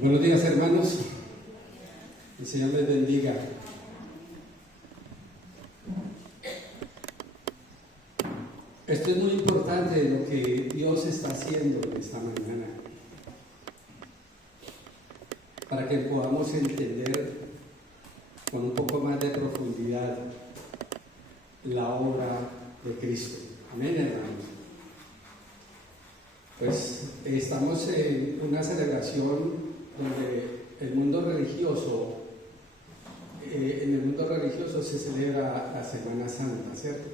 Buenos días, hermanos. El Señor les bendiga. Esto es muy importante, lo que Dios está haciendo esta mañana, para que podamos entender con un poco más de profundidad la obra de Cristo. Amén, hermanos. Pues estamos en una celebración donde en el mundo religioso se celebra la Semana Santa, ¿cierto?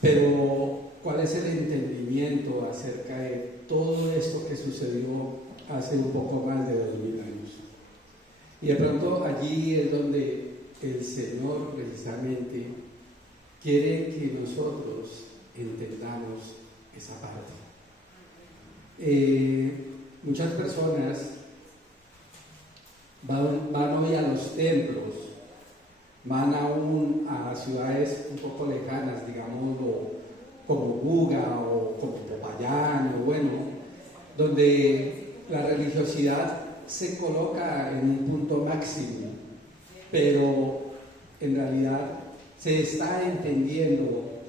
Pero ¿cuál es el entendimiento acerca de todo esto que sucedió hace un poco más de 2000 años? Y de pronto allí es donde el Señor precisamente quiere que nosotros entendamos esa parte. Muchas personas van hoy a los templos, van aún a ciudades un poco lejanas, digamos, como Buga o como Popayán, o bueno, donde la religiosidad se coloca en un punto máximo, pero en realidad se está entendiendo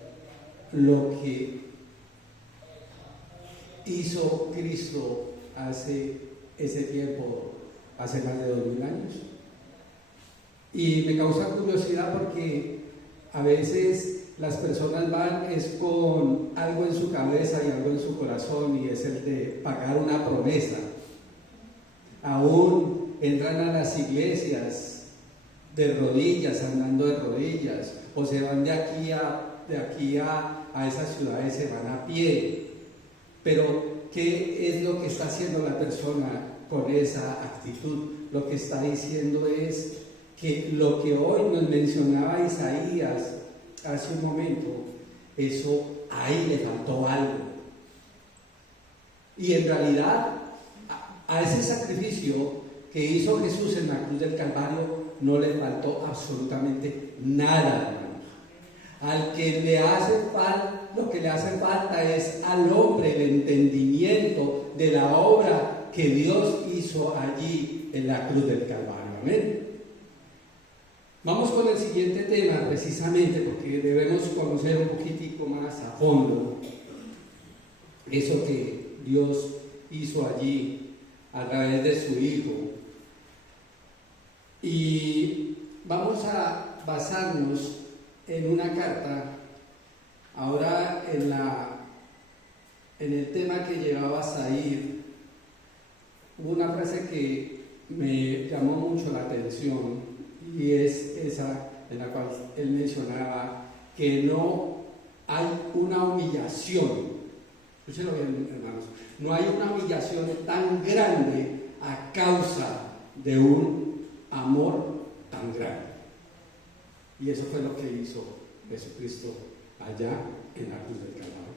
lo que hizo Cristo hace ese tiempo, hace más de 2000 años. Y me causa curiosidad porque a veces las personas van es con algo en su cabeza y algo en su corazón, y es el de pagar una promesa. Aún entran a las iglesias de rodillas, andando de rodillas, o se van de aquí a esas ciudades, se van a pie. Pero ¿qué es lo que está haciendo la persona con esa actitud? Lo que está diciendo es que lo que hoy nos mencionaba Isaías hace un momento, eso ahí le faltó algo. Y en realidad a ese sacrificio que hizo Jesús en la cruz del Calvario no le faltó absolutamente nada, hermanos. Al que le hace falta, lo que le hace falta es al hombre el entendimiento de la obra que Dios hizo allí en la cruz del Calvario. Amén. Vamos con el siguiente tema, precisamente porque debemos conocer un poquitico más a fondo eso que Dios hizo allí a través de su Hijo. Y vamos a basarnos en una carta, ahora en el tema que llevaba Said. Hubo una frase que me llamó mucho la atención, y es esa en la cual él mencionaba que no hay una humillación, escúchenlo bien, hermanos, no hay una humillación tan grande a causa de un amor tan grande. Y eso fue lo que hizo Jesucristo allá en la cruz del Calvario.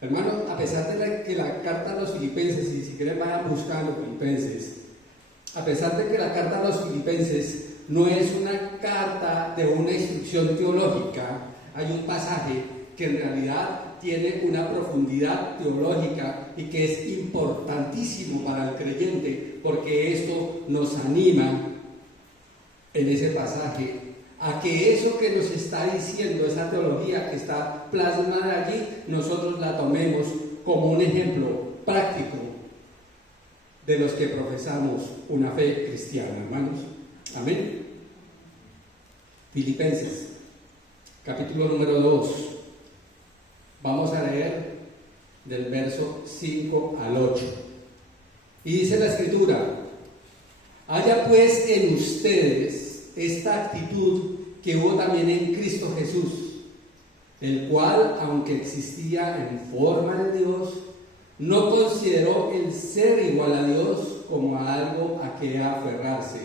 Hermanos, a pesar de que la carta a los filipenses, y si quieren vayan buscando Filipenses, a pesar de que la carta a los filipenses no es una carta de una instrucción teológica, hay un pasaje que en realidad tiene una profundidad teológica y que es importantísimo para el creyente, porque esto nos anima en ese pasaje a que eso que nos está diciendo, esa teología que está plasmada allí, nosotros la tomemos como un ejemplo práctico de los que profesamos una fe cristiana, hermanos. Amén. Filipenses, capítulo número 2. Vamos a leer del verso 5 al 8. Y dice la Escritura: haya pues en ustedes esta actitud que hubo también en Cristo Jesús, el cual, aunque existía en forma de Dios, no consideró el ser igual a Dios como a algo a que aferrarse,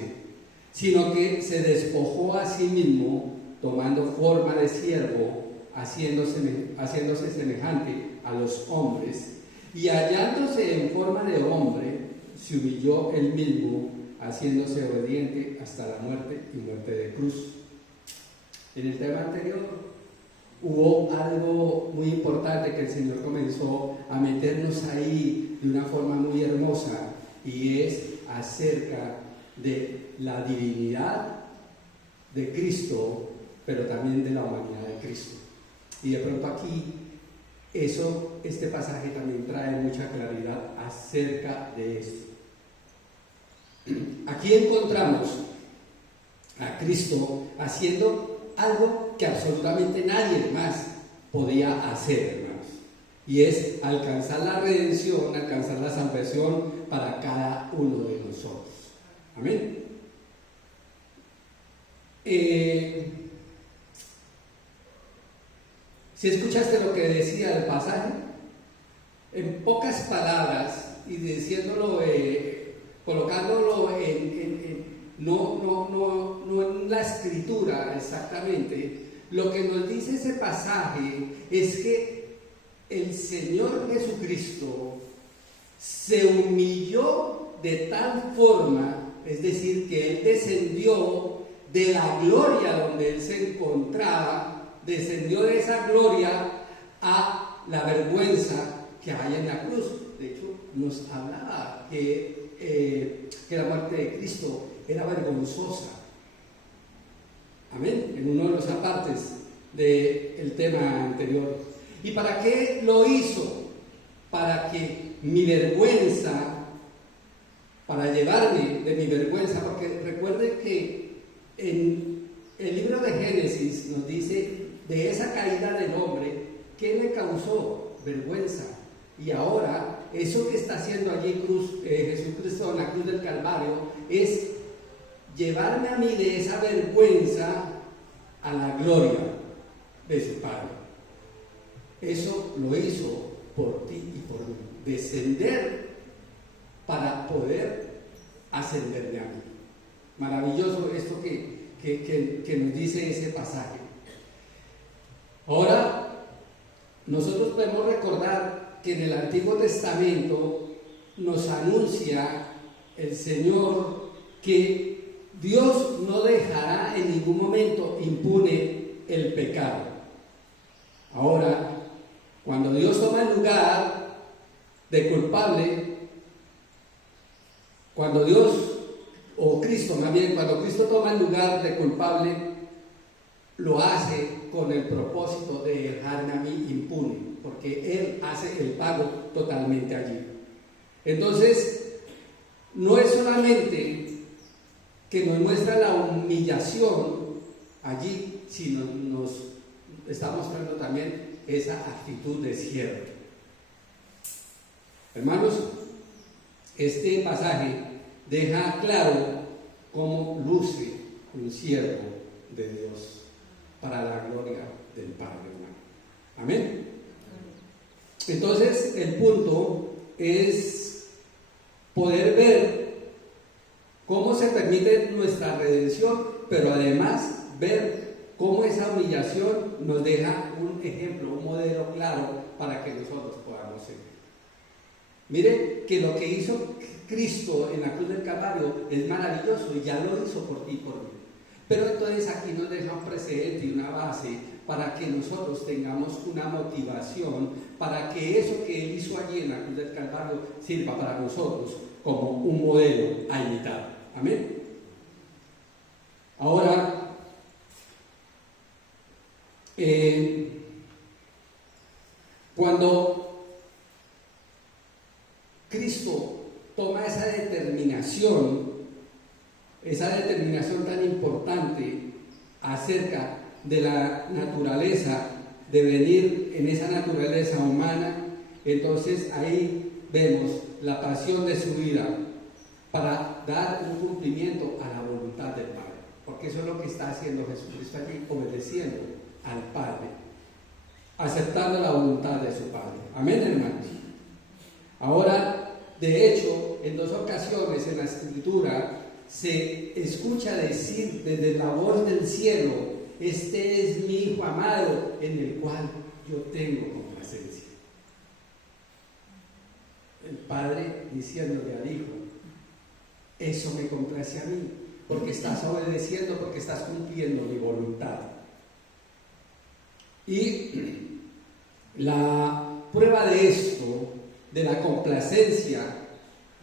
sino que se despojó a sí mismo, tomando forma de siervo, haciéndose semejante a los hombres, y hallándose en forma de hombre, se humilló él mismo, haciéndose obediente hasta la muerte y muerte de cruz. En el tema anterior hubo algo muy importante que el Señor comenzó a meternos ahí de una forma muy hermosa, y es acerca de la divinidad de Cristo, pero también de la humanidad de Cristo. Y de pronto aquí, este pasaje también trae mucha claridad acerca de esto. Aquí encontramos a Cristo haciendo algo que absolutamente nadie más podía hacer, hermanos, y es alcanzar la redención, alcanzar la salvación para cada uno de nosotros. Amén. Si escuchaste lo que decía el pasaje, en pocas palabras y diciéndolo, colocándolo no en la escritura exactamente, lo que nos dice ese pasaje es que el Señor Jesucristo se humilló de tal forma, es decir, que Él descendió de la gloria donde Él se encontraba, descendió de esa gloria a la vergüenza que hay en la cruz. De hecho, nos hablaba que la muerte de Cristo era vergonzosa. Amén, en uno de los apartes del tema anterior. ¿Y para qué lo hizo? Para que mi vergüenza, para llevarme de mi vergüenza, porque recuerden que en el libro de Génesis nos dice de esa caída del hombre, ¿qué le causó? Vergüenza. Y ahora, eso que está haciendo allí Jesucristo en la cruz del Calvario, es llevarme a mí de esa vergüenza a la gloria de su Padre. Eso lo hizo por ti y por mí, descender para poder ascenderme a mí. Maravilloso esto que nos dice ese pasaje. Ahora, nosotros podemos recordar que en el Antiguo Testamento nos anuncia el Señor que Dios no dejará en ningún momento impune el pecado. Ahora, cuando Dios toma el lugar de culpable, cuando Cristo toma el lugar de culpable, lo hace con el propósito de dejarme a mí impune, porque Él hace el pago totalmente allí. Entonces, no es solamente que nos muestra la humillación allí, sino nos está mostrando también esa actitud de siervo. Hermanos, este pasaje deja claro cómo luce un siervo de Dios para la gloria del Padre, hermano. Amén. Entonces, el punto es poder ver cómo se permite nuestra redención, pero además ver cómo esa humillación nos deja un ejemplo, un modelo claro para que nosotros podamos seguir. Mire que lo que hizo Cristo en la cruz del Calvario es maravilloso y ya lo hizo por ti y por mí. Pero entonces aquí nos deja un precedente y una base para que nosotros tengamos una motivación para que eso que Él hizo allí en la cruz del Calvario sirva para nosotros como un modelo a imitar. Amén. Ahora, cuando Cristo toma esa determinación tan importante acerca de la naturaleza, de venir en esa naturaleza humana, entonces ahí vemos la pasión de su vida para dar un cumplimiento a la voluntad del Padre, porque eso es lo que está haciendo Jesucristo allí, obedeciendo al Padre, aceptando la voluntad de su Padre. Amén, hermanos. Ahora, de hecho, en 2 ocasiones en la Escritura se escucha decir desde la voz del cielo: este es mi Hijo amado, en el cual yo tengo complacencia. El Padre diciéndole al Hijo: eso me complace a mí, porque estás obedeciendo, porque estás cumpliendo mi voluntad. Y la prueba de esto, de la complacencia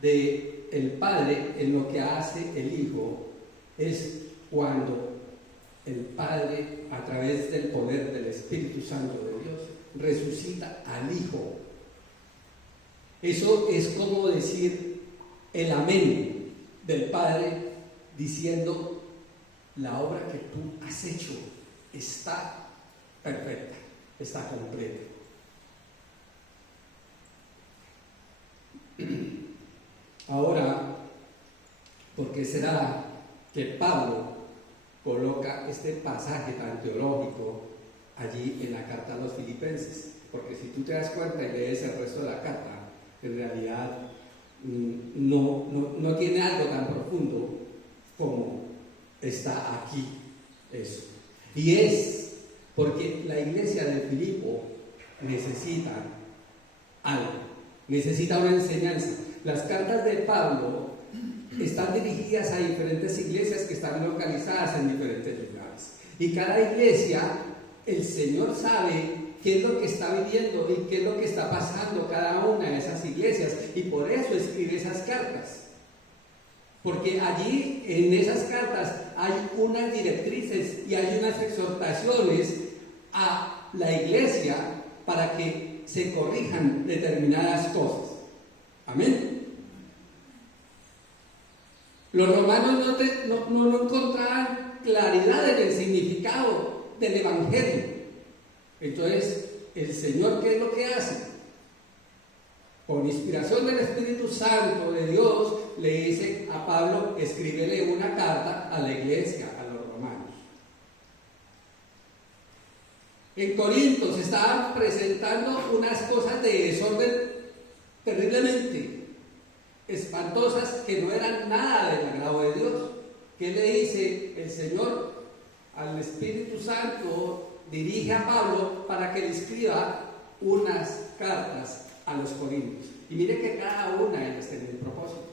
del el Padre en lo que hace el Hijo es cuando el Padre, a través del poder del Espíritu Santo de Dios, resucita al Hijo. Eso es como decir el amén del Padre diciendo: la obra que tú has hecho está perfecta, está completa. Ahora, ¿por qué será que Pablo coloca este pasaje tan teológico allí en la carta a los Filipenses? Porque si tú te das cuenta y lees el resto de la carta, en realidad no tiene algo tan profundo como está aquí eso. Y es porque la iglesia de Filipo necesita algo, necesita una enseñanza. Las cartas de Pablo están dirigidas a diferentes iglesias que están localizadas en diferentes lugares. Y cada iglesia, el Señor sabe qué es lo que está viviendo y qué es lo que está pasando cada una de esas iglesias. Y por eso escribe esas cartas. Porque allí, en esas cartas, hay unas directrices y hay unas exhortaciones a la iglesia para que se corrijan determinadas cosas. Amén. Los romanos no encontraban claridad en el significado del Evangelio. Entonces, el Señor, ¿qué es lo que hace? Con inspiración del Espíritu Santo de Dios, le dice a Pablo: escríbele una carta a la iglesia, a los romanos. En Corinto se estaban presentando unas cosas de desorden terriblemente espantosas que no eran nada del agrado de Dios. ¿Qué le dice el Señor al Espíritu Santo? Dirige a Pablo para que le escriba unas cartas a los corintios. Y mire que cada una de ellas tiene un propósito.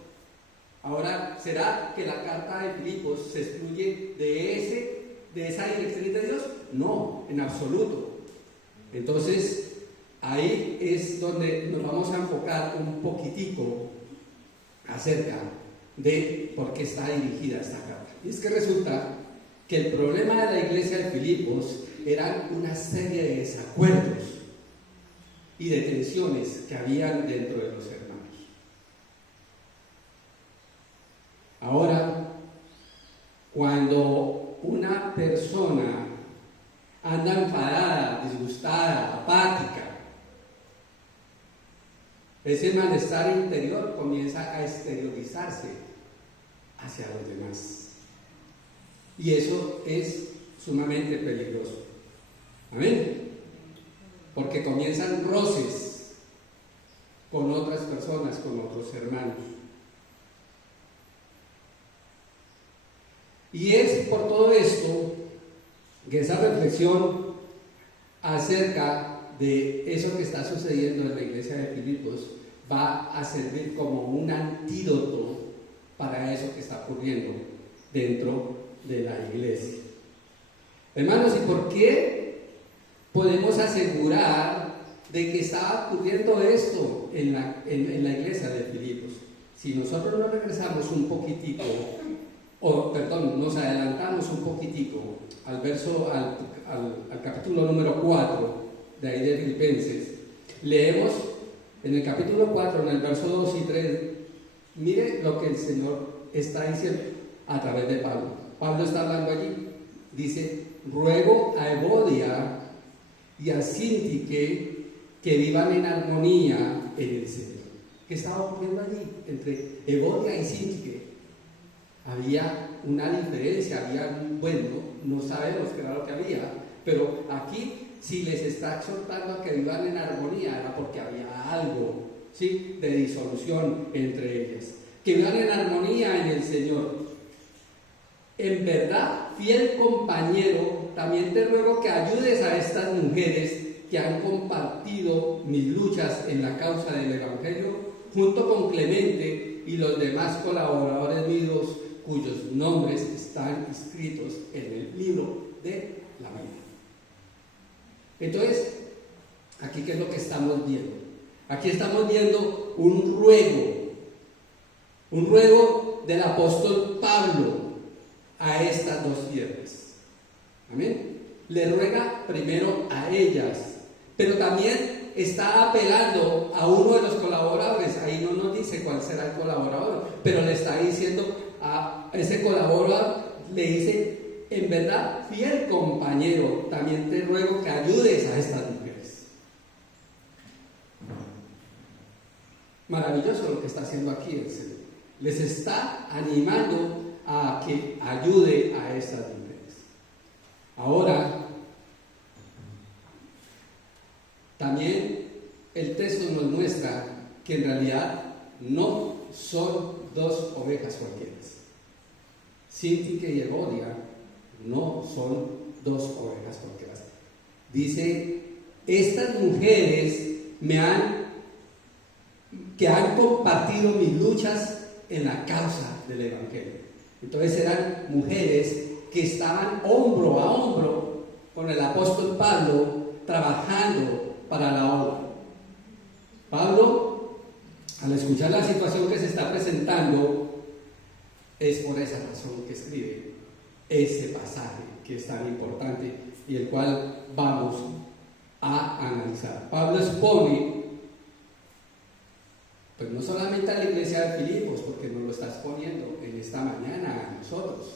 Ahora, ¿será que la carta de Filipos se excluye de esa directriz de Dios? No, en absoluto. Entonces, ahí es donde nos vamos a enfocar un poquitico acerca de por qué está dirigida esta carta. Y es que resulta que el problema de la iglesia de Filipos eran una serie de desacuerdos y de tensiones que habían dentro de los hermanos. Ahora, cuando una persona anda enfadada, disgustada, apática, ese malestar interior comienza a exteriorizarse hacia los demás. Y eso es sumamente peligroso. Amén. Porque comienzan roces con otras personas, con otros hermanos. Y es por todo esto que esa reflexión acerca de eso que está sucediendo en la iglesia de Filipos va a servir como un antídoto para eso que está ocurriendo dentro de la iglesia. Hermanos, ¿y por qué podemos asegurar de que estaba ocurriendo esto en la iglesia de Filipos? Si nosotros nos regresamos un poquitico, nos adelantamos un poquitico al capítulo número 4 de ahí de Filipenses, leemos en el capítulo 4, en el verso 2 y 3, mire lo que el Señor está diciendo a través de Pablo. Pablo está hablando allí, dice: ruego a Evodia y a Síntique que vivan en armonía en el Señor. ¿Qué estaba ocurriendo allí entre Evodia y Síntique? Había una diferencia, no sabemos qué era lo que había, pero aquí, si les está exhortando a que vivan en armonía, era porque había algo, ¿sí?, de disolución entre ellas. Que vivan en armonía en el Señor. En verdad, fiel compañero, también te ruego que ayudes a estas mujeres que han compartido mis luchas en la causa del Evangelio, junto con Clemente y los demás colaboradores míos, cuyos nombres están inscritos en el libro de la vida. Entonces, aquí ¿qué es lo que estamos viendo? Aquí estamos viendo un ruego Un ruego del apóstol Pablo a estas dos siervas. Amén. Le ruega primero a ellas, pero también está apelando a uno de los colaboradores. Ahí no nos dice cuál será el colaborador, pero le está diciendo a ese colaborador, le dice: en verdad, fiel compañero, también te ruego que ayudes a estas mujeres. Maravilloso lo que está haciendo aquí el Señor. Les está animando a que ayude a estas mujeres. Ahora, también el texto nos muestra que en realidad no son dos ovejas cualquiera. Síntique y Evodia no son dos ovejas cualquiera. Dice: estas mujeres que han compartido mis luchas en la causa del Evangelio. Entonces eran mujeres que estaban hombro a hombro con el apóstol Pablo, trabajando para la obra. Pablo, al escuchar la situación que se está presentando, es por esa razón que escribe ese pasaje que es tan importante y el cual vamos a analizar. Pablo expone, pues no solamente a la iglesia de Filipos, porque nos lo está exponiendo en esta mañana a nosotros,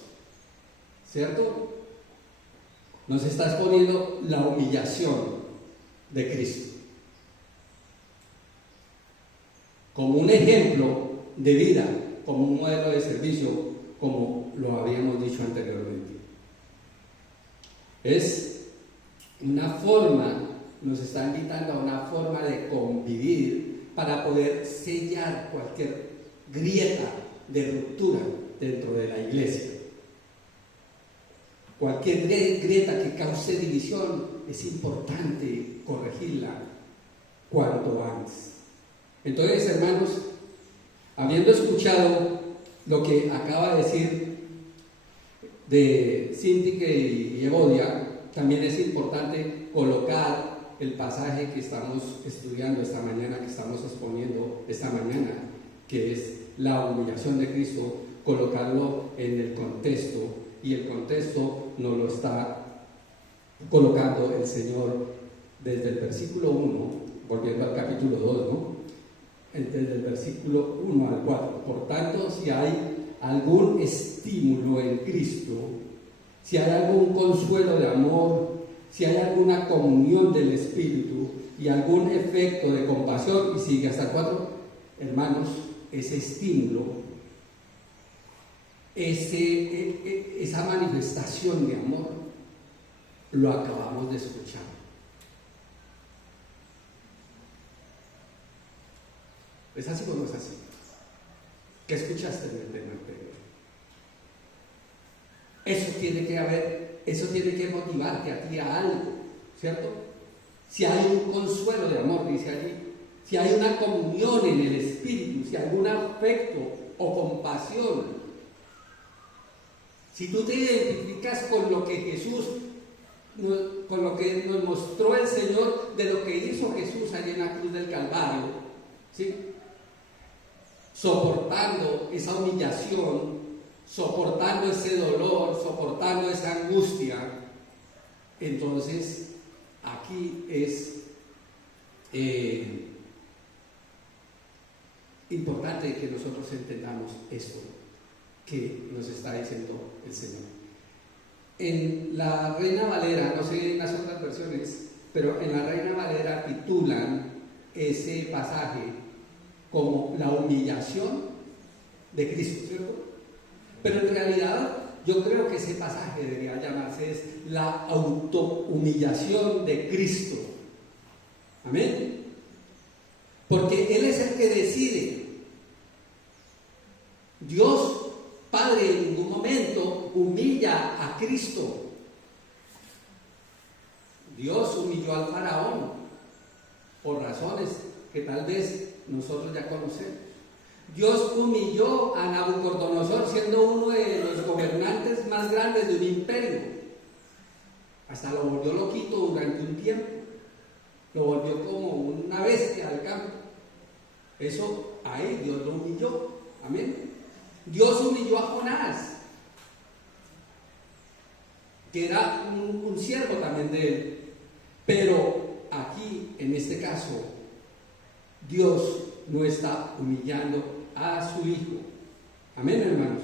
¿cierto? Nos está exponiendo la humillación de Cristo como un ejemplo de vida, como un modelo de servicio, como lo habíamos dicho anteriormente. Es una forma, nos está invitando a una forma de convivir para poder sellar cualquier grieta de ruptura dentro de la iglesia. Cualquier grieta que cause división es importante corregirla cuanto antes. Entonces, hermanos, habiendo escuchado lo que acaba de decir de Síntique y Evodia, también es importante colocar el pasaje que estamos estudiando esta mañana, que estamos exponiendo esta mañana, que es la humillación de Cristo, colocarlo en el contexto, y el contexto nos lo está colocando el Señor desde el versículo 1, volviendo al capítulo 2, ¿no? Desde el versículo 1 al 4. Por tanto, si hay algún estímulo en Cristo, si hay algún consuelo de amor, si hay alguna comunión del Espíritu y algún efecto de compasión, y sigue hasta 4, hermanos, ese estímulo, esa manifestación de amor, lo acabamos de escuchar. ¿Es así o no es así? ¿Qué escuchaste en el tema anterior? Eso tiene que motivarte a ti a algo, ¿cierto? Si hay un consuelo de amor, dice allí, si hay una comunión en el Espíritu, si hay algún afecto o compasión, si tú te identificas con lo que Jesús, con lo que nos mostró el Señor, de lo que hizo Jesús allí en la cruz del Calvario, ¿sí? Soportando esa humillación, soportando ese dolor, soportando esa angustia, entonces aquí es importante que nosotros entendamos esto que nos está diciendo el Señor. En la Reina Valera, no sé en las otras versiones, pero en la Reina Valera titulan ese pasaje como la humillación de Cristo, ¿cierto? Pero en realidad yo creo que ese pasaje debería llamarse es la autohumillación de Cristo. Amén. Porque Él es el que decide. Dios Padre en ningún momento humilla a Cristo. Dios humilló al faraón por razones que tal vez nosotros ya conocemos. Dios humilló a Nabucodonosor siendo uno de los gobernantes más grandes de un imperio. Hasta lo volvió loquito durante un tiempo. Lo volvió como una bestia al campo. Eso ahí Dios lo humilló Amén. Dios humilló a Jonás, que era un siervo también de él. Pero aquí, en este caso, Dios no está humillando a su Hijo. Amén, hermanos.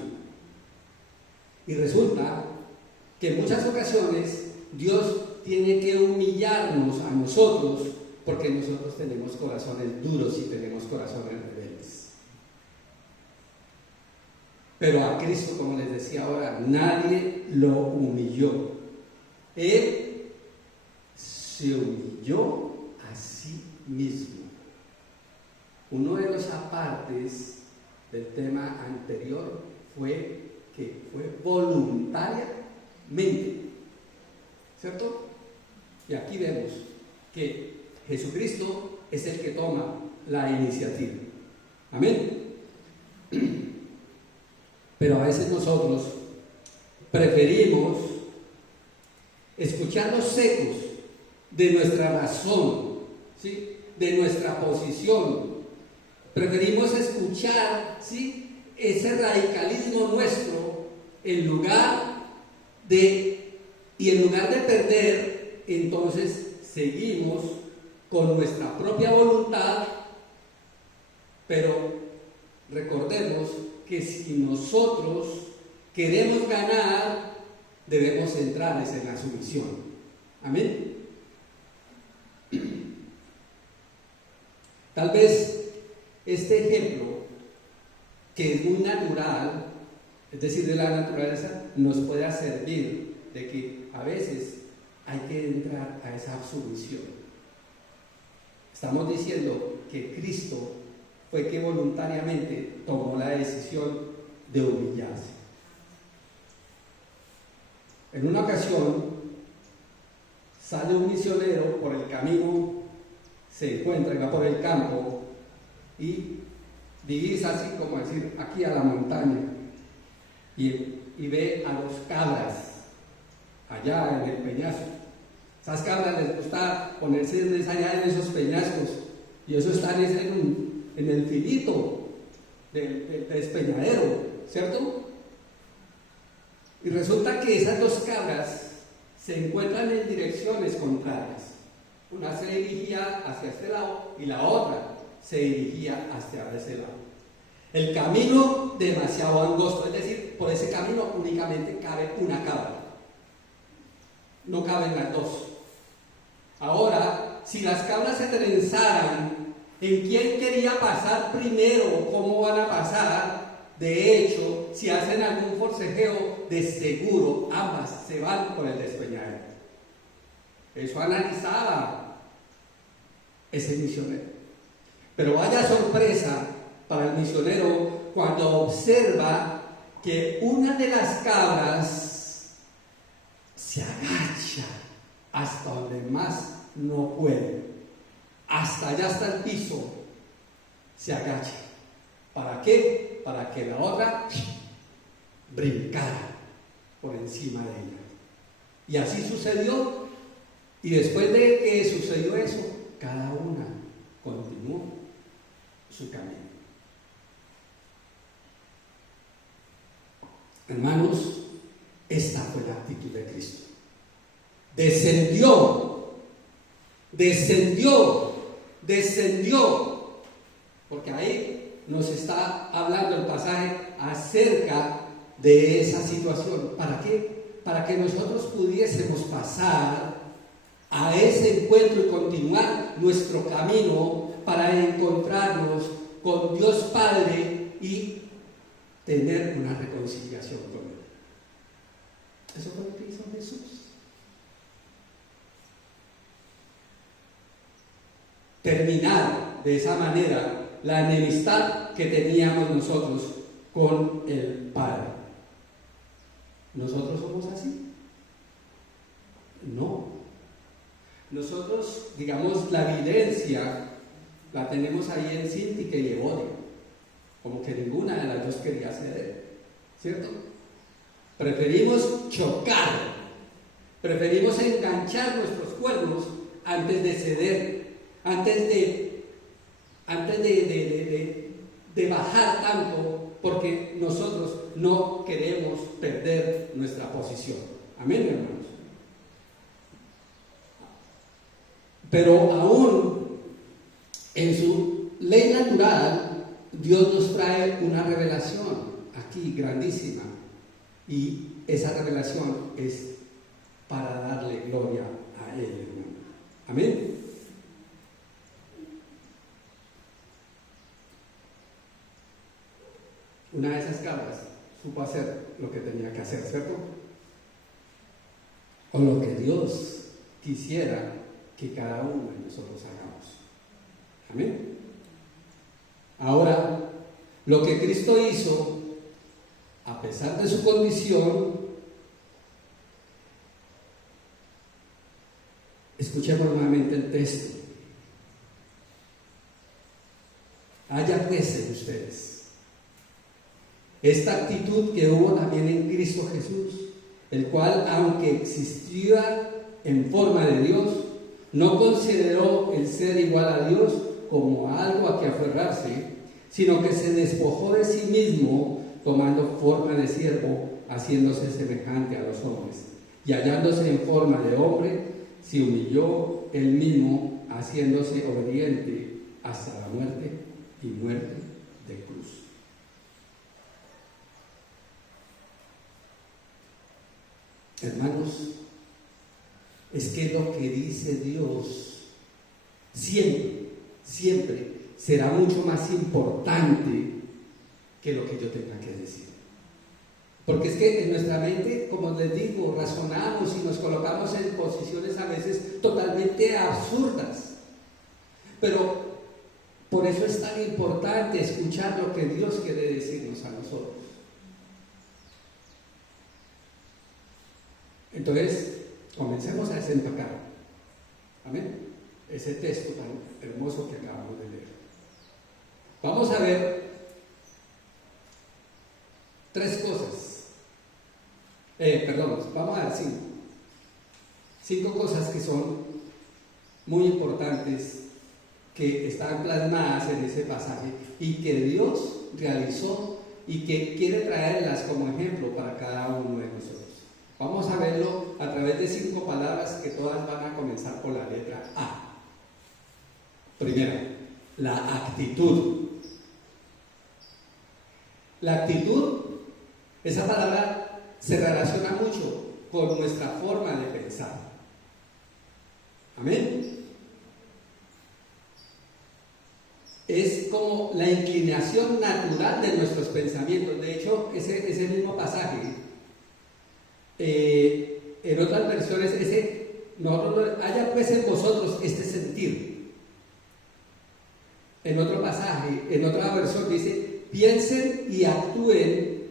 Y resulta que en muchas ocasiones Dios tiene que humillarnos a nosotros porque nosotros tenemos corazones duros y tenemos corazones rebeldes. Pero a Cristo, como les decía ahora, nadie lo humilló. Él se humilló a sí mismo. Uno de los apartes del tema anterior fue que fue voluntariamente, ¿cierto? Y aquí vemos que Jesucristo es el que toma la iniciativa. Amén. Pero a veces nosotros preferimos escuchar los ecos de nuestra razón, ¿sí?, de nuestra posición. Preferimos escuchar, ¿sí?, ese radicalismo nuestro en lugar de perder, entonces seguimos con nuestra propia voluntad. Pero recordemos que si nosotros queremos ganar, debemos centrarnos en la sumisión. Amén. Tal vez este ejemplo, que es muy natural, es decir, de la naturaleza, nos pueda servir de que a veces hay que entrar a esa sumisión. Estamos diciendo que Cristo fue que voluntariamente tomó la decisión de humillarse. En una ocasión sale un misionero por el camino, se encuentra y va por el campo y divisa, así como decir, aquí a la montaña, y ve a los cabras allá en el peñasco. Esas cabras les gusta ponerse allá en esos peñascos, y eso está en el filito del despeñadero, ¿cierto? Y resulta que esas dos cabras se encuentran en direcciones contrarias. Una se dirigía hacia este lado y la otra se dirigía hacia ese lado. El camino demasiado angosto, es decir, por ese camino únicamente cabe una cabra, no caben las dos. Ahora, si las cabras se trenzaran en quién quería pasar primero, cómo van a pasar, de hecho, si hacen algún forcejeo, de seguro ambas se van por el despeñadero. Eso analizaba ese misionero. Pero vaya sorpresa para el misionero cuando observa que una de las cabras se agacha hasta donde más no puede, hasta allá, hasta el piso, se agacha. ¿Para qué? Para que la otra brincara por encima de ella. Y así sucedió. Y después de que sucedió eso, cada una continuó su camino. Hermanos, esta fue la actitud de Cristo. Descendió, porque ahí nos está hablando el pasaje acerca de esa situación. ¿Para qué? Para que nosotros pudiésemos pasar a ese encuentro y continuar nuestro camino para encontrarnos con Dios Padre y tener una reconciliación con Él. Eso fue lo que hizo Jesús. Terminar de esa manera la enemistad que teníamos nosotros con el Padre. ¿Nosotros somos así? No. Nosotros, digamos, la evidencia la tenemos ahí en Síntique y Evodia, como que ninguna de las dos quería ceder, ¿cierto? Preferimos chocar, preferimos enganchar nuestros cuernos antes de ceder, antes de bajar tanto porque nosotros no queremos perder nuestra posición. Amén, hermanos. Pero aún en su ley natural, Dios nos trae una revelación aquí grandísima, y esa revelación es para darle gloria a Él, hermano. Amén. Una de esas cabras supo hacer lo que tenía que hacer, ¿cierto? O lo que Dios quisiera que cada uno de nosotros hagamos. Amén. Ahora, lo que Cristo hizo, a pesar de su condición, escuchemos nuevamente el texto. Haya pues en ustedes esta actitud que hubo también en Cristo Jesús, el cual, aunque existía en forma de Dios, no consideró el ser igual a Dios como algo a que aferrarse, sino que se despojó de sí mismo, tomando forma de siervo, haciéndose semejante a los hombres. Y hallándose en forma de hombre, se humilló él mismo, haciéndose obediente hasta la muerte y muerte de cruz. Hermanos, es que lo que dice Dios siempre será mucho más importante que lo que yo tenga que decir. Porque es que en nuestra mente, como les digo, razonamos y nos colocamos en posiciones a veces totalmente absurdas. Pero por eso es tan importante escuchar lo que Dios quiere decirnos a nosotros. Entonces, comencemos a desempacar. Amén. Ese texto tan hermoso que acabamos de leer. Vamos a ver tres cosas. Vamos a ver cinco cosas que son muy importantes, que están plasmadas en ese pasaje y que Dios realizó y que quiere traerlas como ejemplo para cada uno de nosotros. Vamos a verlo a través de 5 palabras que todas van a comenzar por la letra A. Primera, la actitud. La actitud, esa palabra se relaciona mucho con nuestra forma de pensar. Amén. Es como la inclinación natural de nuestros pensamientos. De hecho, ese mismo pasaje, en otras versiones, haya pues en vosotros este sentir. En otro pasaje, en otra versión dice, piensen y actúen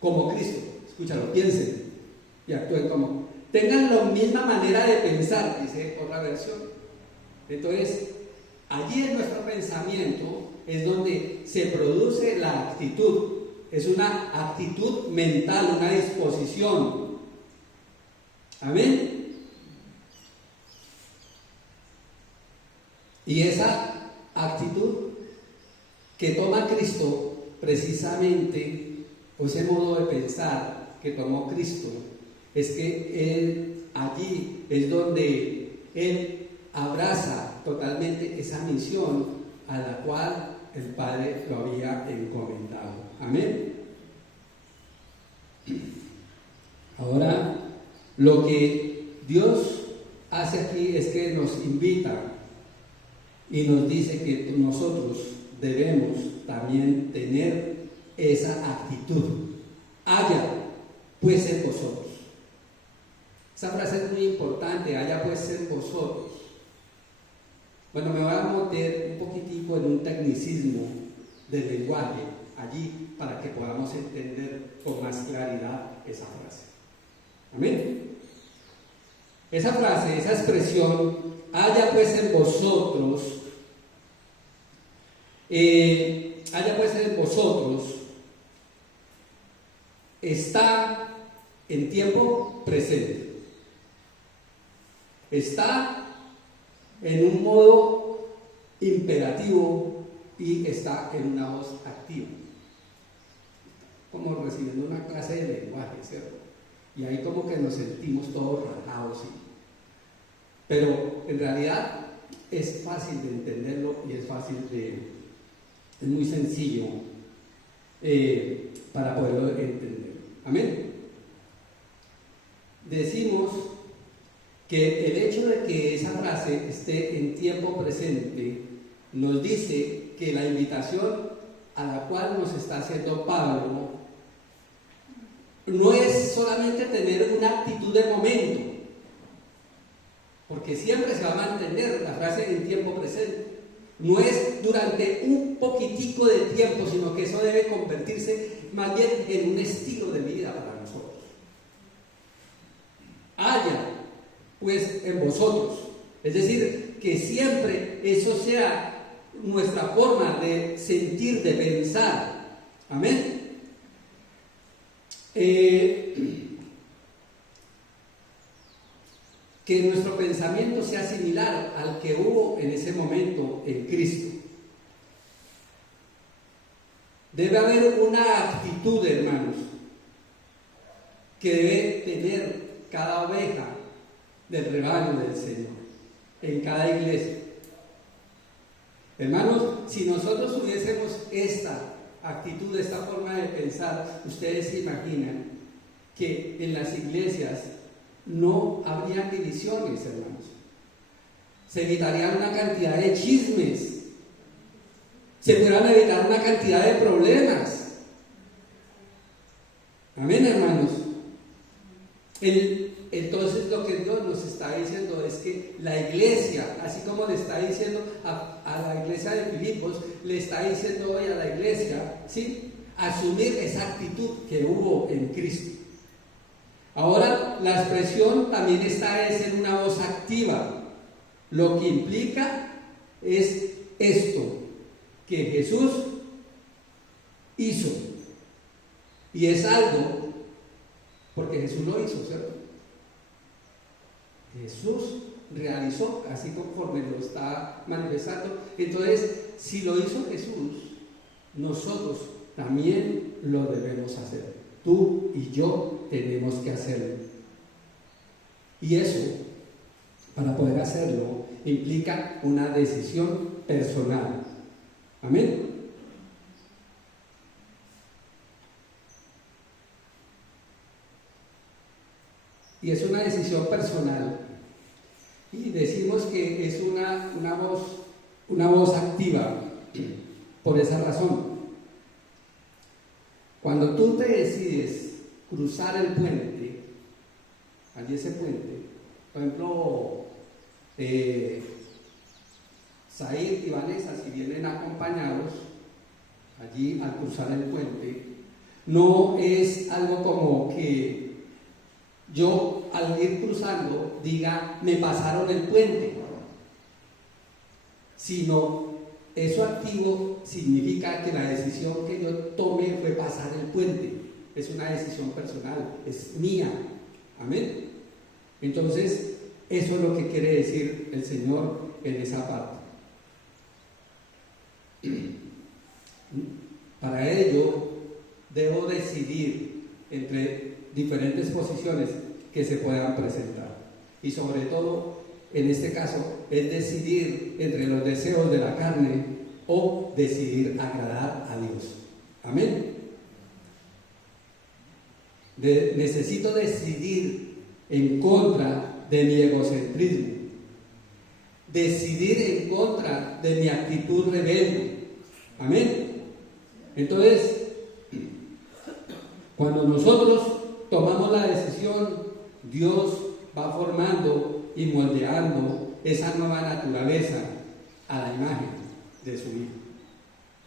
como Cristo. Escúchalo, piensen y actúen como. Tengan la misma manera de pensar, dice otra versión. Entonces, allí en nuestro pensamiento es donde se produce la actitud. Es una actitud mental, una disposición. Amén. Y esa actitud que toma Cristo, precisamente, o ese modo de pensar que tomó Cristo, es que Él allí es donde Él abraza totalmente esa misión a la cual el Padre lo había encomendado. Amén. Ahora, lo que Dios hace aquí es que nos invita y nos dice que nosotros debemos también tener esa actitud. Haya pues en vosotros. Esa frase es muy importante, haya pues en vosotros. Bueno, me voy a meter un poquitico en un tecnicismo del lenguaje allí para que podamos entender con más claridad esa frase. Amén. Esa frase, esa expresión, haya pues en vosotros, está en tiempo presente. Está en un modo imperativo y está en una voz activa. como recibiendo una clase de lenguaje, ¿cierto? Y ahí como que nos sentimos todos relajados, ¿sí? Pero en realidad es fácil de entenderlo y es muy sencillo para poderlo entender. Amén. Decimos que el hecho de que esa frase esté en tiempo presente nos dice que la invitación a la cual nos está haciendo Pablo no es solamente tener una actitud de momento, porque siempre se va a mantener la frase en tiempo presente. No es durante un poquitico de tiempo, sino que eso debe convertirse más bien en un estilo de vida para nosotros. Haya pues en vosotros, es decir, que siempre eso sea nuestra forma de sentir, de pensar. Amén. Que nuestro pensamiento sea similar al que hubo en ese momento en Cristo. Debe haber una actitud, hermanos, que debe tener cada oveja del rebaño del Señor, en cada iglesia. Hermanos, si nosotros tuviésemos esta actitud, esta forma de pensar, ustedes se imaginan que en las iglesias no habría divisiones, hermanos. Se evitarían una cantidad de chismes, se pudieran evitar una cantidad de problemas. Amén, hermanos. Entonces lo que Dios nos está diciendo es que la iglesia, así como le está diciendo a la iglesia de Filipos, le está diciendo hoy a la iglesia, ¿sí?, asumir esa actitud que hubo en Cristo. Ahora, la expresión también está en una voz activa. Lo que implica es esto, que Jesús hizo. Y es algo, porque Jesús lo hizo, ¿cierto? Jesús realizó, así conforme lo está manifestando. Entonces, si lo hizo Jesús, nosotros también lo debemos hacer. Tú y yo tenemos que hacerlo. Y eso, para poder hacerlo, implica una decisión personal. Amén. Y es una decisión personal. Y decimos que es una voz activa, por esa razón. Cuando tú te decides cruzar el puente, allí ese puente, por ejemplo, Said y Vanessa, si vienen acompañados allí al cruzar el puente, no es algo como que yo al ir cruzando diga, me pasaron el puente, sino eso activo significa que la decisión que yo tomé fue pasar el puente. Es una decisión personal, es mía. Amén. Entonces, eso es lo que quiere decir el Señor en esa parte. Para ello, debo decidir entre diferentes posiciones que se puedan presentar. Y sobre todo, en este caso, es decidir entre los deseos de la carne o decidir agradar a Dios. Amén. Necesito decidir en contra de mi egocentrismo, decidir en contra de mi actitud rebelde. Amén. Entonces, cuando nosotros tomamos la decisión, Dios va formando y moldeando esa nueva naturaleza a la imagen de su Hijo.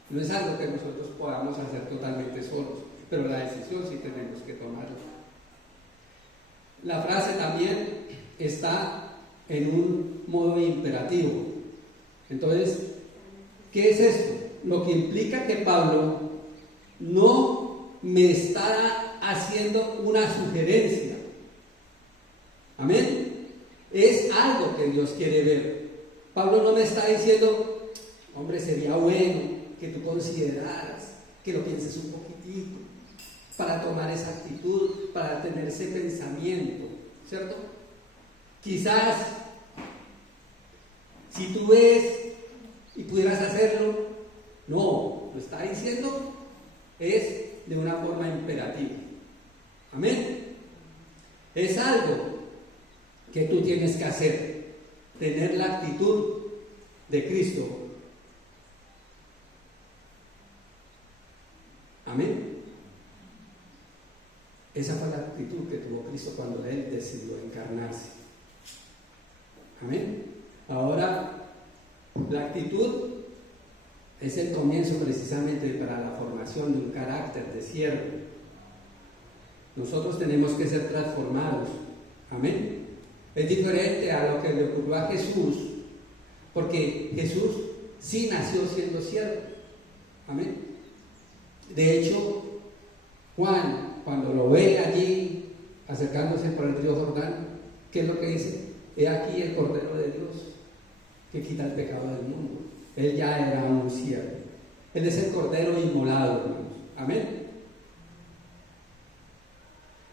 No es algo que nosotros podamos hacer totalmente solos, pero la decisión sí tenemos que tomarla. La frase también está en un modo imperativo. Entonces, ¿qué es esto? Lo que implica que Pablo no me está haciendo una sugerencia. Amén. Es algo que Dios quiere ver. Pablo no me está diciendo, hombre, sería bueno que tú consideraras, que lo pienses un poquitito. para tomar esa actitud, para tener ese pensamiento, ¿cierto? Quizás, si tú ves y pudieras hacerlo, no, lo está diciendo es de una forma imperativa. Amén. Es algo que tú tienes que hacer, tener la actitud de Cristo. Amén. Esa fue la actitud que tuvo Cristo cuando Él decidió encarnarse. Amén. Ahora, la actitud es el comienzo precisamente para la formación de un carácter de siervo. Nosotros tenemos que ser transformados. Amén. Es diferente a lo que le ocurrió a Jesús, porque Jesús sí nació siendo siervo. Amén. De hecho, Juan, cuando lo ve allí acercándose por el río Jordán, ¿qué es lo que dice? He aquí el Cordero de Dios que quita el pecado del mundo. Él ya era un siervo. Él es el Cordero inmolado, hermanos. Amén.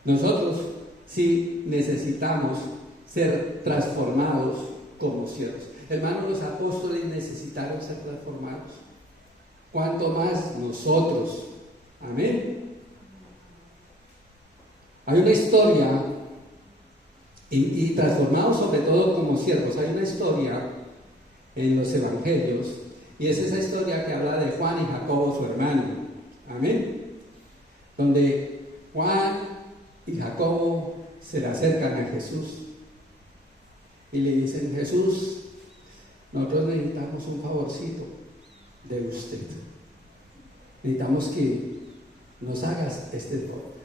Nosotros sí necesitamos ser transformados como siervos. Hermanos, los apóstoles necesitaron ser transformados. ¿Cuánto más nosotros? Amén. Hay una historia, y transformados sobre todo como siervos, hay una historia en los evangelios, y es esa historia que habla de Juan y Jacobo, su hermano. Amén. Donde Juan y Jacobo se le acercan a Jesús y le dicen: Jesús, nosotros necesitamos un favorcito de usted. Necesitamos que nos hagas este favor.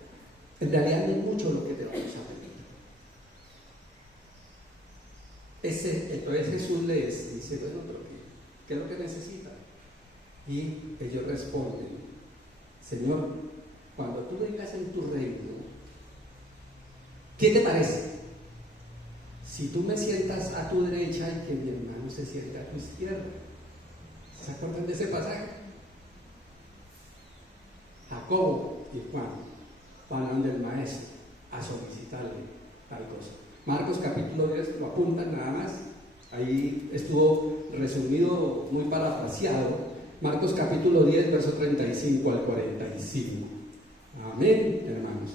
En realidad no es mucho lo que te vamos a pedir. Entonces Jesús les dice: bueno, pero ¿qué es lo que necesita? Y ellos responden: Señor, cuando tú vengas en tu reino, ¿qué te parece? Si tú me sientas a tu derecha y que mi hermano se sienta a tu izquierda. ¿Se acuerdan de ese pasaje? Jacobo y Juan van del maestro a solicitarle tal cosa. Marcos capítulo 10 lo apuntan nada más. Ahí estuvo resumido, muy parafraseado. Marcos capítulo 10, verso 35 al 45. Amén, hermanos.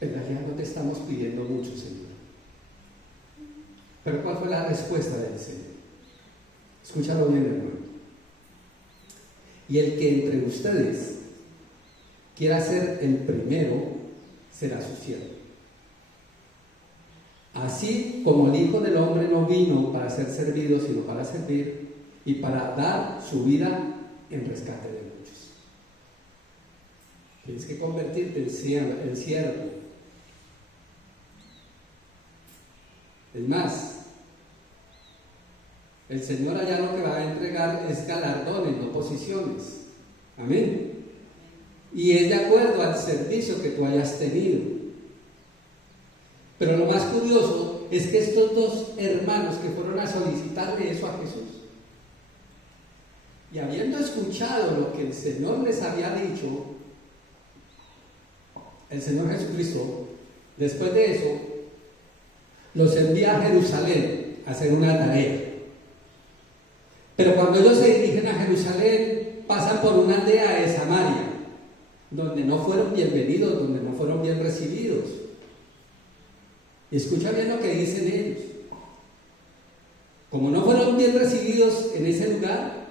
En realidad no te estamos pidiendo mucho, Señor. Pero ¿cuál fue la respuesta del Señor? Escúchalo bien, hermano. Y el que entre ustedes quiera ser el primero, será su siervo. Así como el Hijo del Hombre no vino para ser servido, sino para servir y para dar su vida en rescate de muchos. Tienes que convertirte en siervo. Es más, el Señor allá lo que va a entregar es galardones, no posiciones. Amén. Y es de acuerdo al servicio que tú hayas tenido. Pero lo más curioso es que estos dos hermanos que fueron a solicitarle eso a Jesús, y habiendo escuchado lo que el Señor les había dicho, el Señor Jesucristo, después de eso, los envía a Jerusalén a hacer una tarea. Pero cuando ellos se dirigen a Jerusalén, pasan por una aldea de Samaria, donde no fueron bienvenidos, donde no fueron bien recibidos. Y escucha bien lo que dicen ellos. Como no fueron bien recibidos en ese lugar,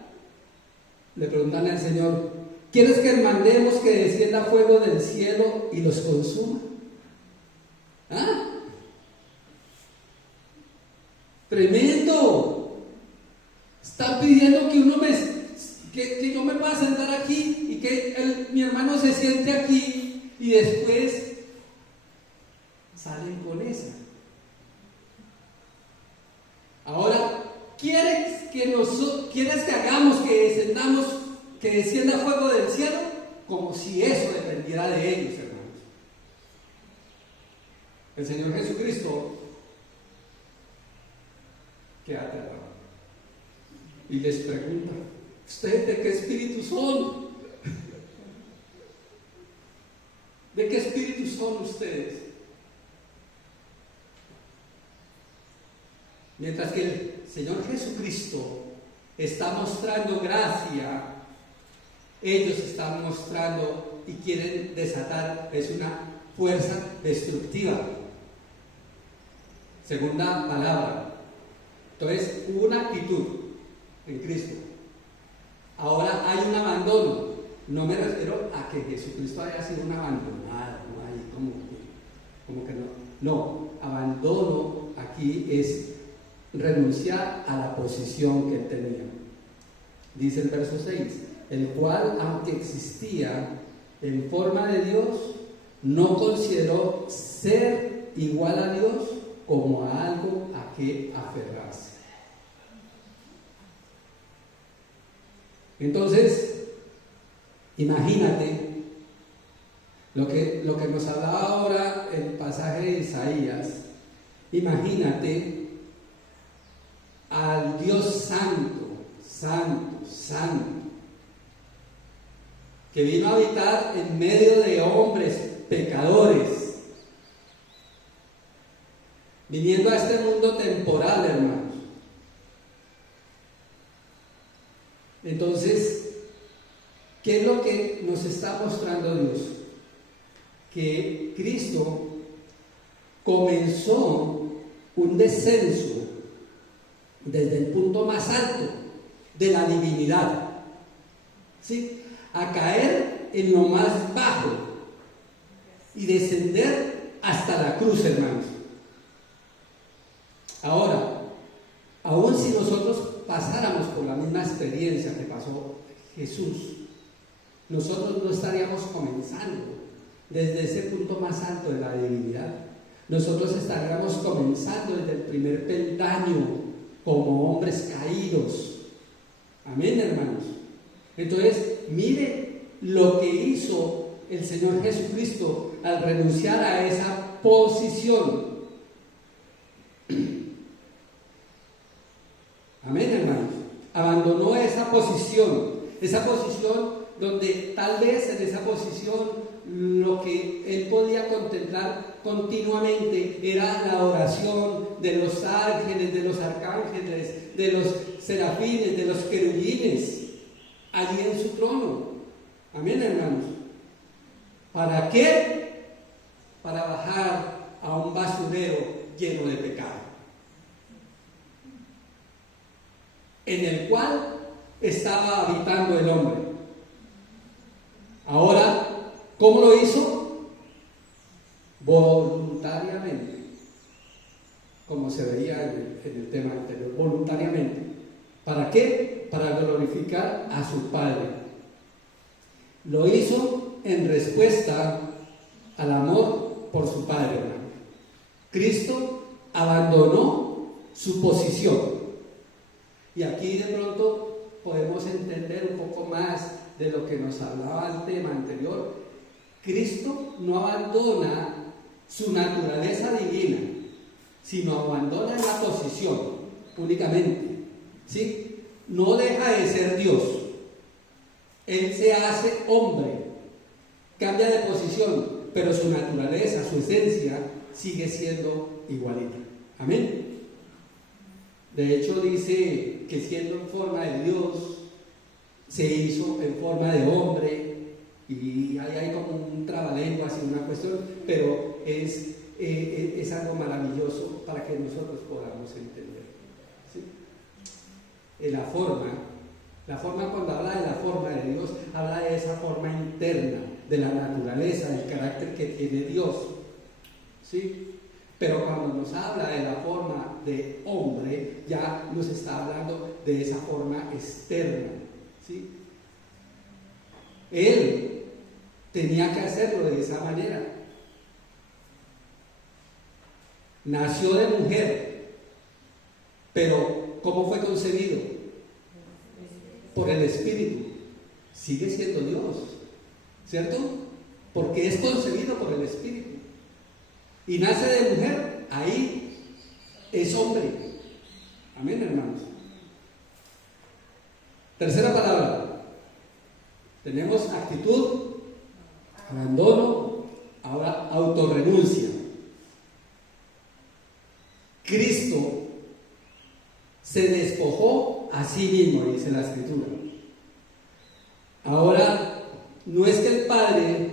le preguntan al Señor: ¿quieres que mandemos que descienda fuego del cielo y los consuma? ¿Ah? ¡Tremendo! Está pidiendo que que yo me pueda sentar aquí y que mi hermano se siente aquí, y después salen con esa. Ahora, ¿quieres que hagamos que descienda fuego del cielo? Como si eso dependiera de ellos, hermanos. El Señor Jesucristo queda aterrado y les pregunta: ¿ustedes de qué espíritu son? son ustedes. Mientras que el Señor Jesucristo está mostrando gracia, ellos están mostrando y quieren desatar, es una fuerza destructiva. Segunda palabra. Entonces, hubo una actitud en Cristo. Ahora hay un abandono. No me refiero a que Jesucristo haya sido un abandonado, ¿no? Ahí como que no. No, abandono aquí es renunciar a la posición que él tenía. Dice el verso 6, el cual, aunque existía en forma de Dios, no consideró ser igual a Dios como a algo a que aferrarse. Entonces, imagínate lo que nos hablaba ahora el pasaje de Isaías. Imagínate al Dios santo, santo, santo, que vino a habitar en medio de hombres pecadores, viniendo a este mundo temporal, hermanos. Entonces, ¿qué es lo que nos está mostrando Dios? Que Cristo comenzó un descenso desde el punto más alto de la divinidad, ¿sí?, a caer en lo más bajo y descender hasta la cruz, hermanos. Ahora, aun si nosotros pasáramos por la misma experiencia que pasó Jesús, nosotros no estaríamos comenzando desde ese punto más alto de la divinidad. Nosotros estaríamos comenzando desde el primer peldaño como hombres caídos. Amén, hermanos. Entonces, mire lo que hizo el Señor Jesucristo al renunciar a esa posición. Amén, hermanos. Abandonó esa posición donde tal vez en esa posición lo que él podía contemplar continuamente era la oración de los ángeles, de los arcángeles, de los serafines, de los querubines, allí en su trono. Amén, hermanos. ¿Para qué? Para bajar a un basurero lleno de pecado, en el cual estaba habitando el hombre. Ahora, ¿cómo lo hizo? Voluntariamente, como se veía en el tema anterior, voluntariamente. ¿Para qué? Para glorificar a su Padre. Lo hizo en respuesta al amor por su Padre, hermano. Cristo abandonó su posición. Y aquí de pronto podemos entender un poco más de lo que nos hablaba el tema anterior. Cristo no abandona su naturaleza divina, sino abandona la posición únicamente, ¿sí? No deja de ser Dios. Él se hace hombre, cambia de posición, pero su naturaleza, su esencia, sigue siendo igualita. Amén. De hecho, dice que siendo en forma de Dios, se hizo en forma de hombre, y ahí hay como un trabalenguas y una cuestión, pero es algo maravilloso para que nosotros podamos entender, ¿sí? La forma cuando habla de la forma de Dios, habla de esa forma interna, de la naturaleza, del carácter que tiene Dios, ¿sí? Pero cuando nos habla de la forma de hombre, ya nos está hablando de esa forma externa, ¿sí? Él tenía que hacerlo de esa manera. Nació de mujer, pero ¿cómo fue concebido? Por el Espíritu. Sigue siendo Dios, ¿cierto? Porque es concebido por el Espíritu. Y nace de mujer, ahí es hombre. Amén, hermanos. Tercera palabra. Tenemos actitud, abandono, ahora autoridad. a sí mismo, dice la Escritura. Ahora, no es que el Padre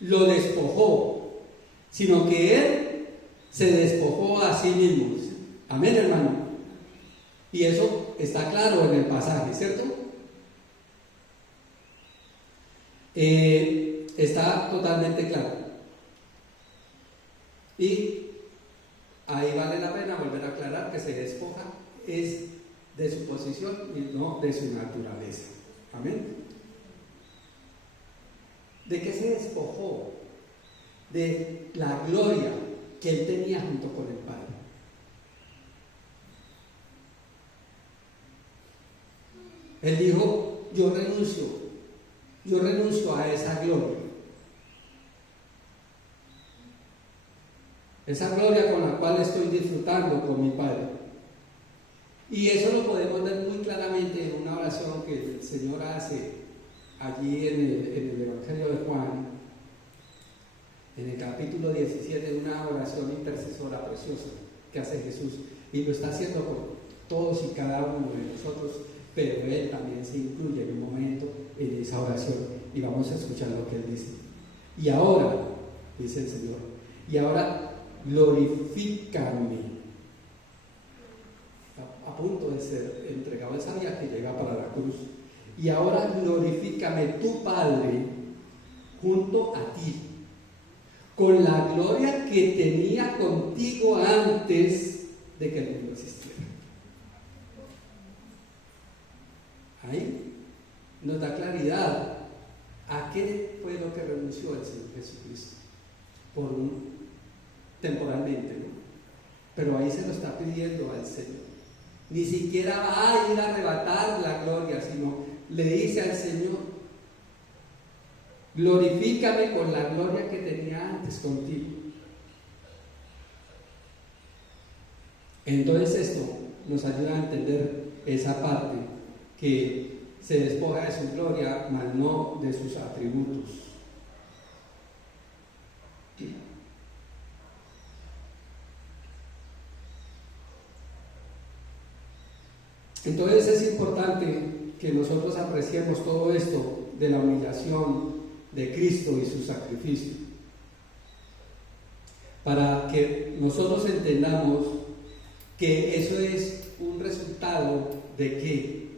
lo despojó, sino que Él se despojó a sí mismo. Amén, hermano. Y eso está claro en el pasaje, ¿cierto? Está totalmente claro. Y ahí vale la pena volver a aclarar que se despoja es de su posición y no de su naturaleza. Amén. ¿De qué se despojó? De la gloria que él tenía junto con el Padre. Él dijo, yo renuncio a esa gloria. Esa gloria con la cual estoy disfrutando con mi Padre. Y eso lo podemos ver muy claramente en una oración que el Señor hace allí en el Evangelio de Juan, en el capítulo 17, una oración intercesora preciosa que hace Jesús. Y lo está haciendo por todos y cada uno de nosotros, pero Él también se incluye en un momento en esa oración. Y vamos a escuchar lo que Él dice. Y ahora, dice el Señor, y ahora glorifícame. A punto de ser entregado, esa vía que llega para la cruz. Y ahora glorifícame tu Padre junto a ti, con la gloria que tenía contigo antes de que el mundo existiera. Ahí nos da claridad a qué fue lo que renunció el Señor Jesucristo temporalmente, ¿no? Pero ahí se lo está pidiendo al Señor. Ni siquiera va a ir a arrebatar la gloria, sino le dice al Señor, glorifícame con la gloria que tenía antes contigo. Entonces esto nos ayuda a entender esa parte, que se despoja de su gloria, mas no de sus atributos. Entonces es importante que nosotros apreciemos todo esto de la humillación de Cristo y su sacrificio, para que nosotros entendamos que eso es un resultado de ¿qué?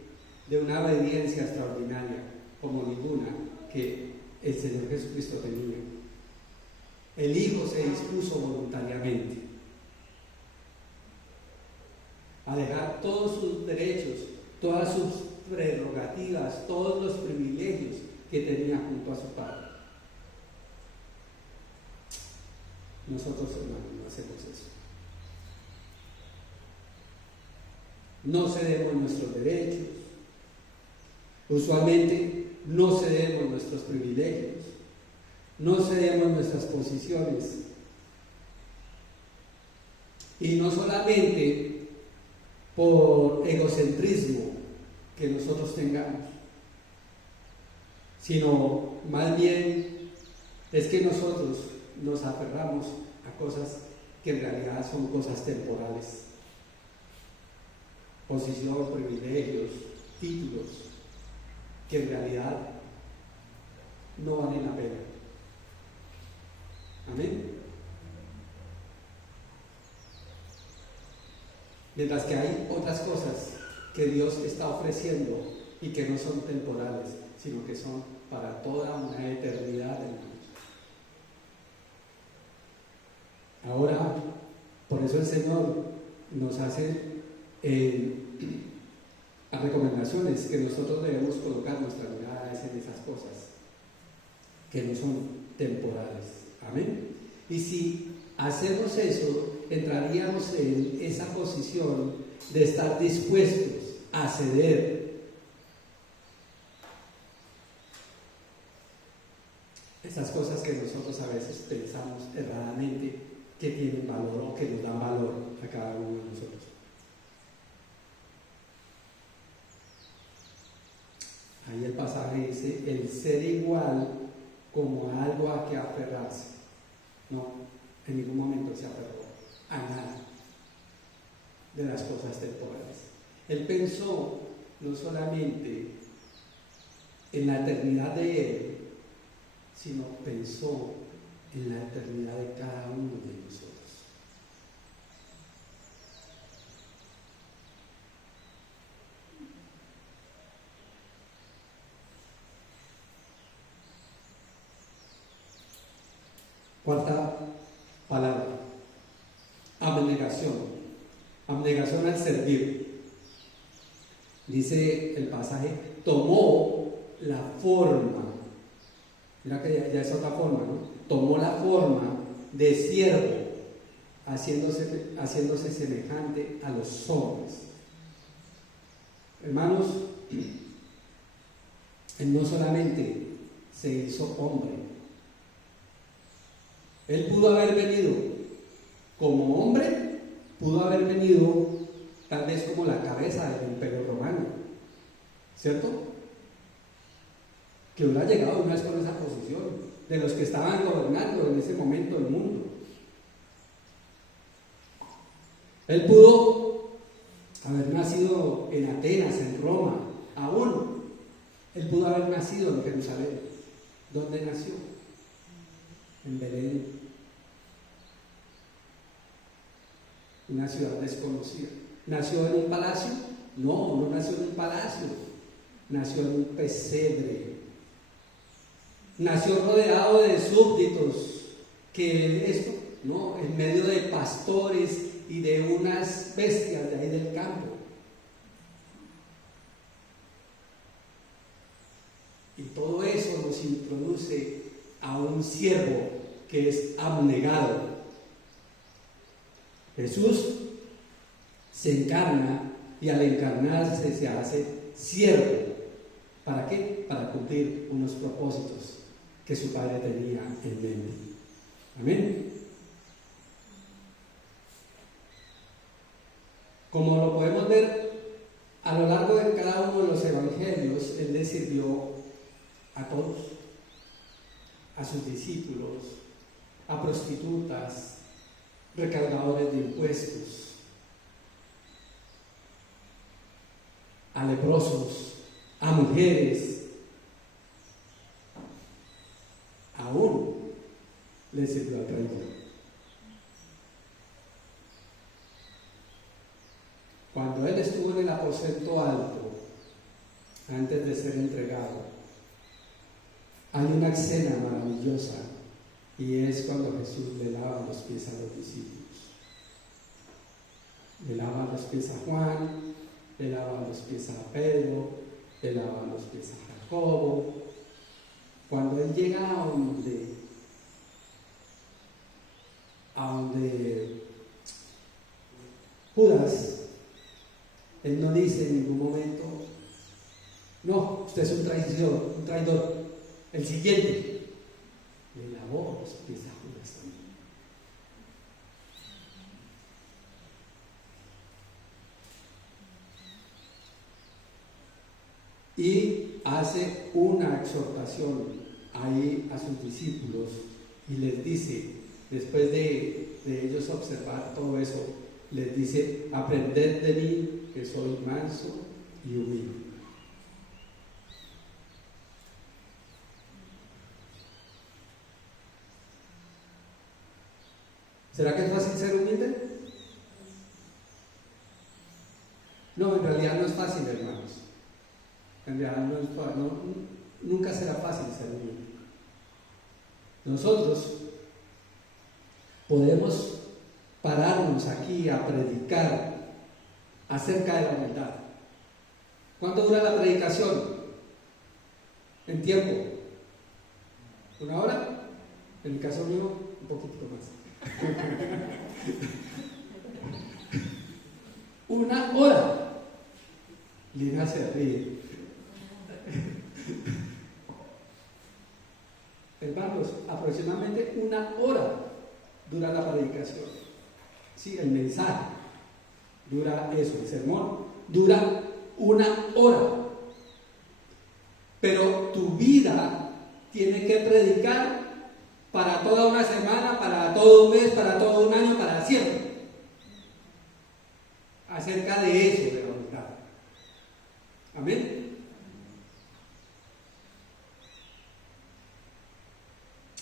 De una obediencia extraordinaria, como ninguna que el Señor Jesucristo tenía. El Hijo se dispuso voluntariamente a dejar todos sus derechos, todas sus prerrogativas, todos los privilegios que tenía junto a su Padre. Nosotros, hermanos, no hacemos eso. No cedemos nuestros derechos, usualmente no cedemos nuestros privilegios, no cedemos nuestras posiciones. Y no solamente por egocentrismo que nosotros tengamos, sino más bien es que nosotros nos aferramos a cosas que en realidad son cosas temporales, posición, privilegios, títulos, que en realidad no valen la pena. Amén. Mientras que hay otras cosas que Dios está ofreciendo y que no son temporales, sino que son para toda una eternidad, hermanos. Ahora, por eso el Señor nos hace recomendaciones que nosotros debemos colocar nuestra mirada en esas cosas que no son temporales. Amén. Y si hacemos eso, entraríamos en esa posición de estar dispuestos a ceder esas cosas que nosotros a veces pensamos erradamente que tienen valor o que nos dan valor a cada uno de nosotros. Ahí el pasaje dice, el ser igual como algo a que aferrarse. No, en ningún momento se aferró a nada de las cosas temporales. Él pensó no solamente en la eternidad de Él, sino pensó en la eternidad de cada uno de nosotros. Cuarta palabra, abnegación. Abnegación al servir. Dice el pasaje, tomó la forma, mira que ya es otra forma, ¿no? Tomó la forma de siervo, haciéndose semejante a los hombres. Hermanos, Él no solamente se hizo hombre, Él pudo haber venido como hombre, pudo haber venido tal vez como la cabeza del Imperio Romano, ¿cierto? Que hubiera llegado una vez con esa posición, de los que estaban gobernando en ese momento el mundo. Él pudo haber nacido en Atenas, en Roma, aún. Él pudo haber nacido en Jerusalén. ¿Dónde nació? En Belén, una ciudad desconocida. ¿Nació en un palacio? No, no nació en un palacio, nació en un pesebre. Nació rodeado de súbditos, que esto, no, en medio de pastores y de unas bestias de ahí del campo. Y todo eso nos introduce a un siervo que es abnegado. Jesús se encarna y al encarnarse se hace siervo. ¿Para qué? Para cumplir unos propósitos que su Padre tenía en mente. Amén. Como lo podemos ver a lo largo de cada uno de los evangelios, Él le sirvió a todos, a sus discípulos, a prostitutas, recaudadores de impuestos, a leprosos, a mujeres, aún le sirvió al traidor. Cuando Él estuvo en el aposento alto, antes de ser entregado, hay una escena maravillosa, y es cuando Jesús le lava los pies a los discípulos. Le lava los pies a Juan, le lava los pies a Pedro, le lava los pies a Jacobo. Cuando Él llega a donde Judas, Él no dice en ningún momento, no, usted es un traidor. El siguiente, le lavó los pies a Judas también. Y hace una exhortación ahí a sus discípulos y les dice, después de ellos observar todo eso, les dice, aprended de mí que soy manso y humilde. ¿Será que es fácil ser humilde? No, en realidad no es fácil, hermanos. En realidad no es fácil, nunca será fácil ser humilde. Nosotros podemos pararnos aquí a predicar acerca de la humildad. ¿Cuánto dura la predicación? ¿En tiempo? ¿1 hora? En el caso mío, un poquito más. 1 hora. Lina se ríe. Hermanos, aproximadamente 1 hora dura la predicación. Sí, el mensaje dura eso, el sermón dura 1 hora. Pero tu vida tiene que predicar para toda una semana, para todo un mes, para todo un año, para siempre. Acerca de eso, de la humildad. Amén.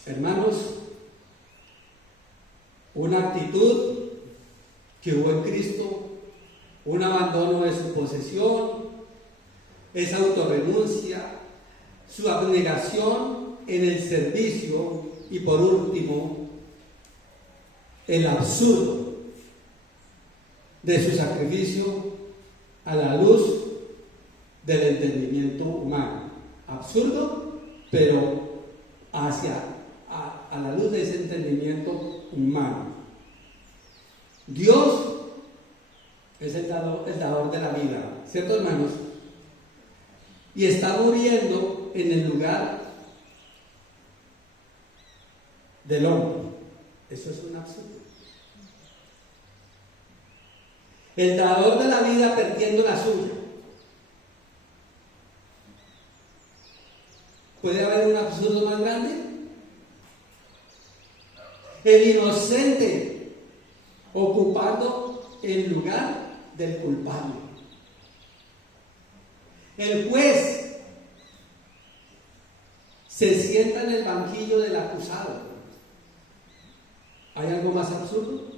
Hermanos, una actitud que hubo en Cristo, un abandono de su posesión, esa autorrenuncia, su abnegación en el servicio y por último, el absurdo de su sacrificio a la luz del entendimiento humano. Absurdo, pero a la luz de ese entendimiento humano. Dios es el dador de la vida, ¿cierto, hermanos? Y está muriendo en el lugar del hombre. Eso es un absurdo. El dador de la vida perdiendo la suya. ¿Puede haber un absurdo más grande? El inocente ocupando el lugar del culpable. El juez se sienta en el banquillo del acusado. ¿Hay algo más absurdo?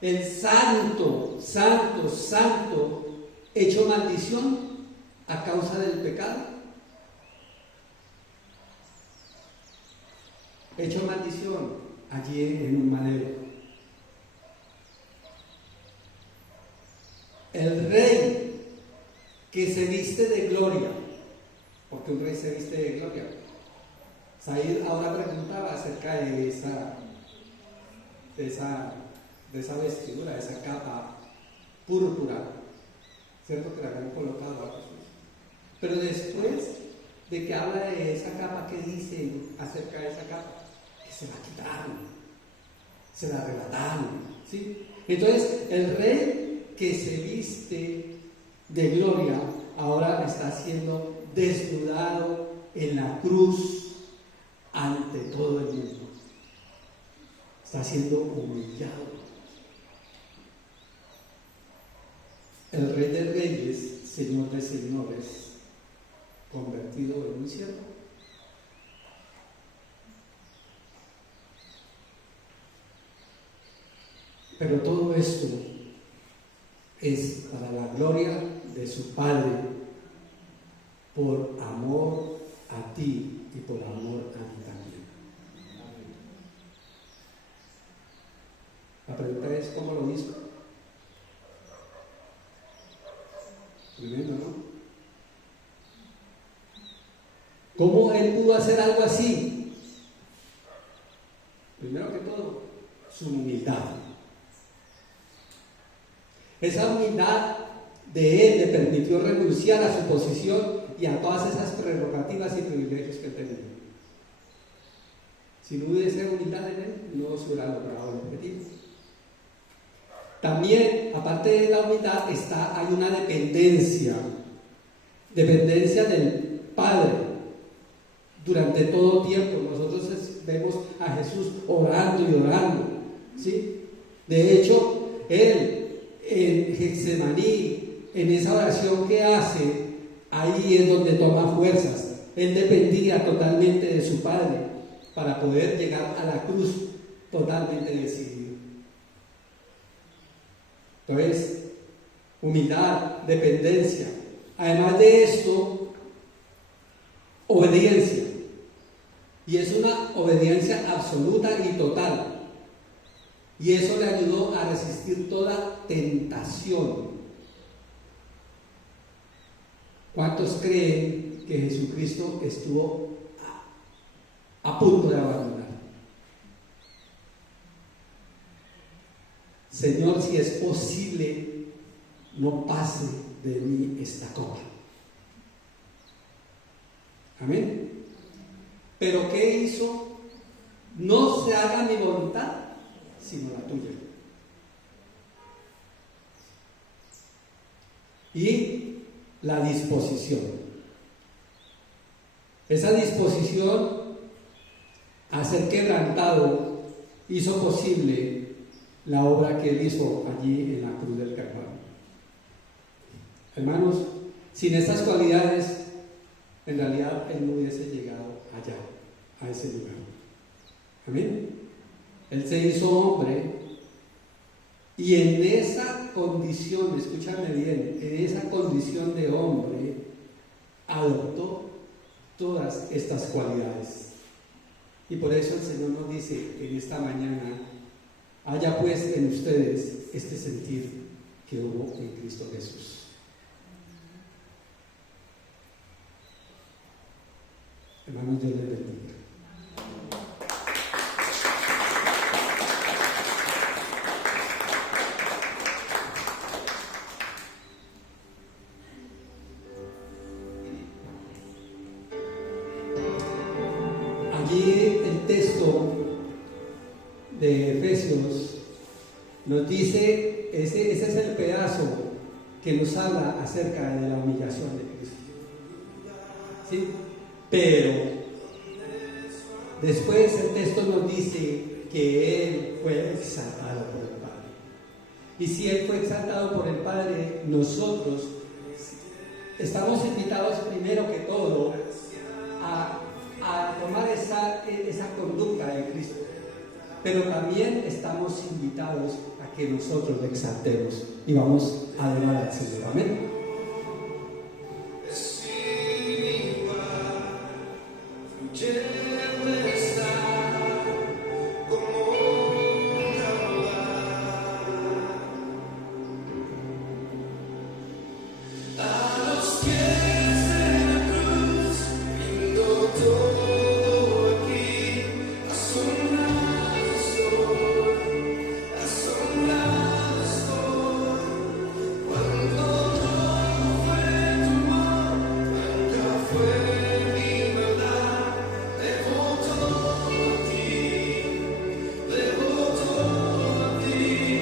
El santo, hecho maldición a causa del pecado. Hecho maldición allí en un madero. El rey que se viste de gloria, porque un rey se viste de gloria. Said ahora preguntaba acerca de esa vestidura, de esa capa púrpura, ¿cierto? Que le habían colocado a Jesús. Pero después de que habla de esa capa, ¿qué dice acerca de esa capa? Que se la quitaron, se la arrebataron, ¿sí? Entonces, el rey que se viste de gloria ahora está siendo desnudado en la cruz ante todo el mundo. Está siendo humillado. El Rey de Reyes, Señor de Señores, convertido en un siervo. Pero todo esto es para la gloria de su Padre, por amor a ti y por amor a mí también. La pregunta es, ¿cómo lo hizo? Tremendo, ¿no? ¿Cómo él pudo hacer algo así? Primero que todo, su humildad. Esa humildad de él le permitió renunciar a su posición y a todas esas prerrogativas y privilegios que tenía. Si no hubiese humildad en él, no se hubiera logrado el objetivo. También, aparte de la humildad, hay una dependencia del Padre durante todo tiempo. Nosotros vemos a Jesús orando y orando, ¿sí? De hecho, él en Getsemaní, en esa oración que hace, ahí es donde toma fuerzas. Él dependía totalmente de su Padre para poder llegar a la cruz totalmente decidido. Entonces, humildad, dependencia. Además de esto, obediencia. Y es una obediencia absoluta y total. Y eso le ayudó a resistir toda tentación. ¿Cuántos creen que Jesucristo estuvo a punto de abandonar? Señor, si es posible, no pase de mí esta copa. Amén. Pero ¿qué hizo? No se haga mi voluntad, sino la tuya. Y la disposición. Esa disposición a ser quebrantado hizo posible la obra que él hizo allí en la cruz del Calvario. Hermanos, Sin estas cualidades, en realidad Él no hubiese llegado allá, a ese lugar. Amén. Él se hizo hombre y en esa condición, escúchame bien, en esa condición de hombre, adoptó todas estas cualidades. Y por eso el Señor nos dice en esta mañana: haya pues en ustedes este sentir que hubo en Cristo Jesús. Hermanos, Dios les bendiga. Allí el texto de Efesios nos dice, ese es el pedazo que nos habla acerca de la humillación de Cristo. ¿Sí? Pero después el texto nos dice que Él fue exaltado por el Padre. Y si Él fue exaltado por el Padre, nosotros estamos invitados primero que todo a tomar esa conducta de Cristo. Pero también estamos invitados a que nosotros le exaltemos y vamos a adorar al Señor. Amén.